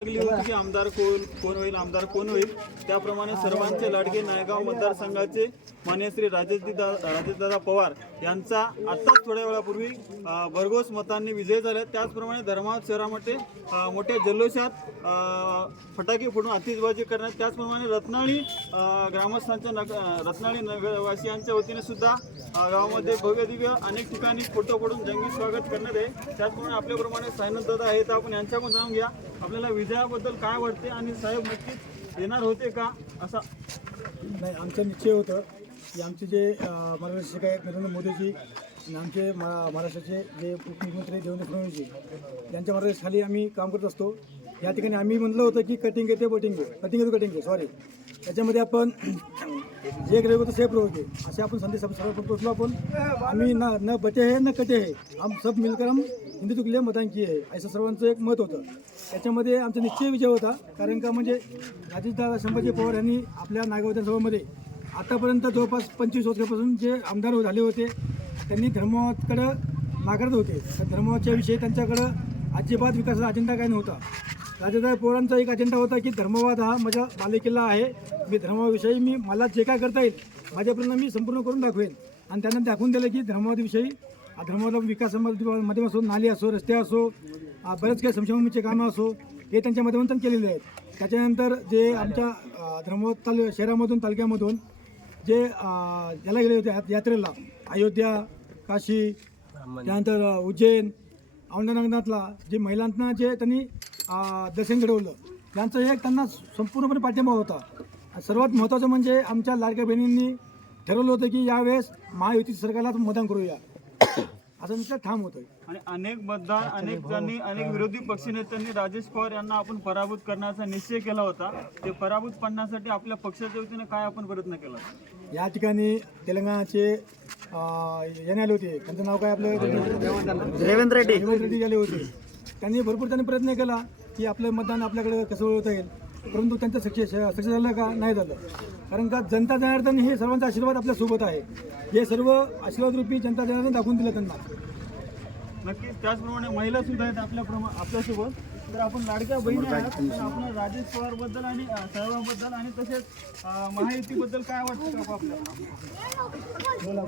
लागली होती की आमदार कोण होईल आमदार कोण होईल त्याप्रमाणे सर्वांचे लाडके नायगाव मतदारसंघाचे माननीय श्री राजेशदादा पवार यांचा आताच थोड्या वेळापूर्वी भरघोस मतांनी विजय झाला। त्याचप्रमाणे धर्माबाद शहरामध्ये मोठ्या जल्लोषात फटाके फोडून आतिषबाजी करण्यात, त्याचप्रमाणे रत्नाळी ग्रामस्थांच्या रत्नाळी नगरवासियांच्या वतीने सुद्धा गावामध्ये भव्य दिव्य अनेक ठिकाणी फोटो फोडून जंगी स्वागत करण्यात आहे। त्याचप्रमाणे आपल्याप्रमाणे सायनाथ दादा आहेत, आपण यांच्याकडून जाणून घ्या आपल्याला विजयाबद्दल काय वाटते आणि साहेब नक्कीच येणार होते का असा? नाही, आमचा निश्चय होतं की आमचे जे मार्गदर्शक काय नरेंद्र मोदीजी आणि आमचे महाराष्ट्राचे जे उपमुख्यमंत्री देवेंद्र फडणवीसजी यांच्या मार्गदर्शनाखाली आम्ही काम करत असतो। या ठिकाणी आम्ही म्हटलं होतं की कटिंग आहे ते बोटिंग आहे, कटिंग आहे तो कटिंग आहे, सॉरी त्याच्यामध्ये आपण जे ग्रेव होतं सेफ रहोगे असे आपण संदेश सर्व पोचलो आपण। आम्ही न बचे है न कटे है, हम सब मिलकर हम हिंदुत्व के लिए मतदान किए है असं सर्वांचं एक मत होतं। त्याच्यामध्ये आमचा निश्चय विजय होता, कारण का म्हणजे राजेशदादा संभाजी पवार यांनी आपल्या नायगाव विधानसभामध्ये आतापर्यंत जवळपास 25 वर्षापासून जे आमदार झाले होते त्यांनी धर्मवादाकडं नाकारत होते, तर धर्मवादाच्या विषयी त्यांच्याकडं अजिबात विकासाचा अजेंडा काय नव्हता। राजेशदादा पवारांचा एक अजेंडा होता की धर्मवाद हा माझा बालेकिल्ला आहे, मी धर्माविषयी मला जे काय करता येईल माझ्यापर्यंत मी संपूर्ण करून दाखवेन। आणि त्यांना दाखवून दिलं की धर्मवादाविषयी धर्मवाद विकासामध्ये असो, नाली असो, रस्ते असो, बरेच काही समक्षमीचे कामं असो हे त्यांच्या माध्यमातून केलेले आहेत। त्याच्यानंतर जे आमच्या धर्मवाद शहरामधून तालुक्यामधून जे याला गेले होते यात्रेला, अयोध्या, काशी, त्यानंतर उज्जैन, औंढनागनाथला जे महिलांना जे त्यांनी दर्शन घडवलं त्यांचं एक त्यांना संपूर्णपणे पाठिंबा होता। सर्वात महत्त्वाचं म्हणजे आमच्या लाडक्या बहिणींनी ठरवलं होतं की यावेळेस महायुती सरकारला मतदान करूया असं नुसतं ठाम होतं। आणि अनेक विरोधी पक्षनेत्यांनी राजेश पवार यांना आपण पराभूत करण्याचा निश्चय केला होता, ते पराभूत करण्यासाठी आपल्या पक्षाच्या वतीने काय आपण प्रयत्न केला? या ठिकाणी तेलंगणाचे येणे आले होते, त्यांचं नाव काय आपलं रेवंत रेड्डी आले होते। त्यांनी भरपूर प्रयत्न केला की आपलं मतदान आपल्याकडे कसं वळवता येईल, परंतु त्यांचं सक्सेस झालं का? नाही झालं, कारण का जनता जनार्दन हे सर्वांचा आशीर्वाद आपल्यासोबत आहे, हे सर्व आशीर्वाद रूपी जनता जनार्दन दाखवून दिलं त्यांना। नक्कीच त्याचप्रमाणे महिला सुद्धा आहेत आपल्यासोबत, तर आपण लाडक्या बहिणी आहात, तर आपण राजेश पवार बद्दल आणि साहेबांबद्दल आणि तसेच महायुतीबद्दल काय वाटतं का आपल्याला? बोला